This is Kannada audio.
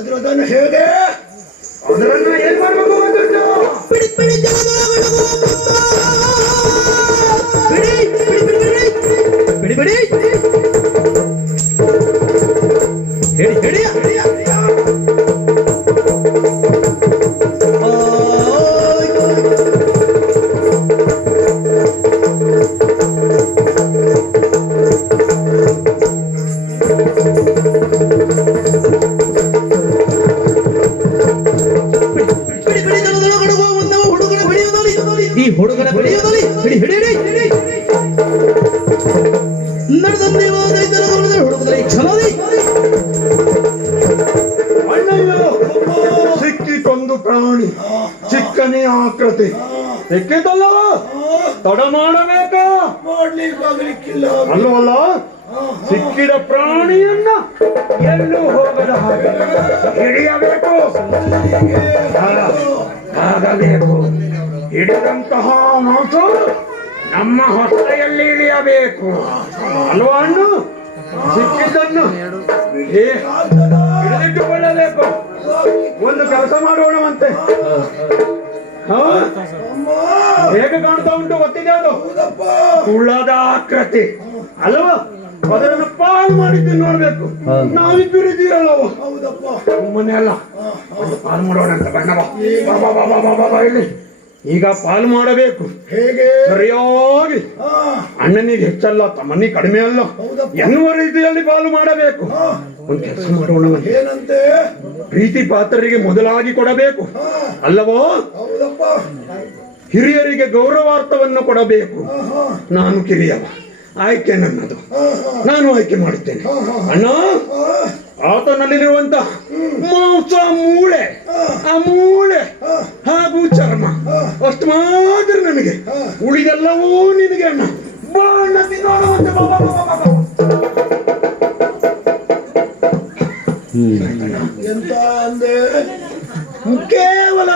ಅದನ್ನು ಹೇಗೆ ಅದನ್ನು ಏನ್ ಮಾಡ್ಬೇಕು ಗೊತ್ತುಂಟು? ಬಿಡಿ ಬಿಡಿ ಬಿಡಿ ಬಿಡಿ ಹೇಳಿ ಹೇಳಿ ಈ ಹುಡುಗನ ಬೆಳೆಯೋದಲಿ ಹಿಡಿ ಹಿಡಿ ಹಿಡಿ ಹುಡುಗದಲ್ಲಿ ಕ್ಷಣದಿ ಸಿಕ್ಕಿಕೊಂದು ಪ್ರಾಣಿ ಚಿಕ್ಕನೇ ಆಕೃತಿ ಸಿಕ್ಕಿತಲ್ಲವ ತಡ ಮಾಡಬೇಕ ಮಾಡ್ಲಿಕ್ಕಾಗಲಿಕ್ಕಿಲ್ಲ ಅಲ್ಲವಲ್ಲ ಸಿಕ್ಕಿದ ಪ್ರಾಣಿಯನ್ನ ಎಲ್ಲೂ ಹೋಗದ ಹಾಗೆ ಹಿಡಿಯಬೇಕು ಆಗಬೇಕು ಹಿಡಿದಂತಹ ಮಾಂಸ ನಮ್ಮ ಹೊಟ್ಟೆಯಲ್ಲಿ ಇಳಿಯಬೇಕು ಅಲ್ವಾ ಹಣ್ಣು ಸಿಕ್ಕಿದ್ದನ್ನು ಹಿಡಿದಿಟ್ಟುಕೊಳ್ಳಬೇಕು ಒಂದು ಕೆಲಸ ಮಾಡೋಣವಂತೆ ಹೇಗೆ ಕಾಣ್ತಾ ಉಂಟು ಗೊತ್ತಿದೆ ಅದು ಕುಳ್ಳದ ಆಕೃತಿ ಅಲ್ವಾ ಅದನ್ನು ಪಾಲು ಮಾಡಿದ್ದು ನೋಡ್ಬೇಕು ನಾವಿಬ್ಬರಿದ್ದೀರಲ್ಲವ ಸುಮ್ಮನೆ ಅಲ್ಲ ಪಾಲು ಮಾಡೋಣ ಅಂತ ಬಣ್ಣ ಇಲ್ಲಿ ಈಗ ಪಾಲು ಮಾಡಬೇಕು ಹೇಗೆ ಸರಿಯಾಗಿ ಅಣ್ಣನಿಗೆ ಹೆಚ್ಚಲ್ಲ ತಮ್ಮನಿಗೆ ಕಡಿಮೆ ಅಲ್ಲ ಎನ್ನುವ ರೀತಿಯಲ್ಲಿ ಪಾಲು ಮಾಡಬೇಕು ಒಂದು ಕೆಲಸ ಮಾಡೋಣ ಏನಂತೆ ಪ್ರೀತಿ ಪಾತ್ರರಿಗೆ ಮೊದಲಾಗಿ ಕೊಡಬೇಕು ಅಲ್ಲವೋ ಹಿರಿಯರಿಗೆ ಗೌರವಾರ್ಥವನ್ನು ಕೊಡಬೇಕು ನಾನು ಕಿರಿಯವ ಆಯ್ಕೆ ನನ್ನದು ನಾನು ಆಯ್ಕೆ ಮಾಡುತ್ತೇನೆ ಅಣ್ಣ ಆತನಲ್ಲಿರುವಂತ ಮಾಂಸ ಮೂಳೆ ಆ ಮೂಳೆ ಹಾಗೂ ಚರ್ಮ ಅಷ್ಟು ಮಾತ್ರ ನನಗೆ ಉಳಿದೆಲ್ಲವೂ ನಿನಗೆ ಅಣ್ಣ ಬಾಣ ತಿನ್ನೋಣವಂತೆ ಎಂತ ಅಂದೆ ಕೇವಲ